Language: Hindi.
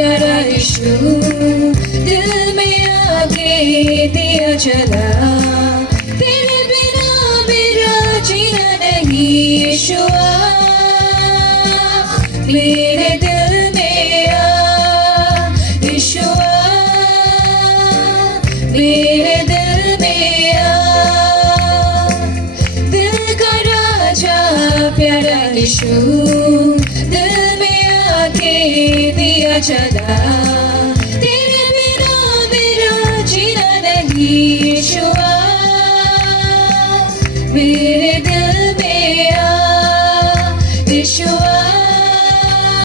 प्यारा यीशु दिल में आके दिया चला तेरे बिना मेरा जीना नहीं यीशुआ मेरे दिल में आ यीशुआ मेरे दिल में आ दिल का राजा प्यारा यीशु दिल में आके दिया चला तेरे बिना मेरा जीना नहीं यीशुआ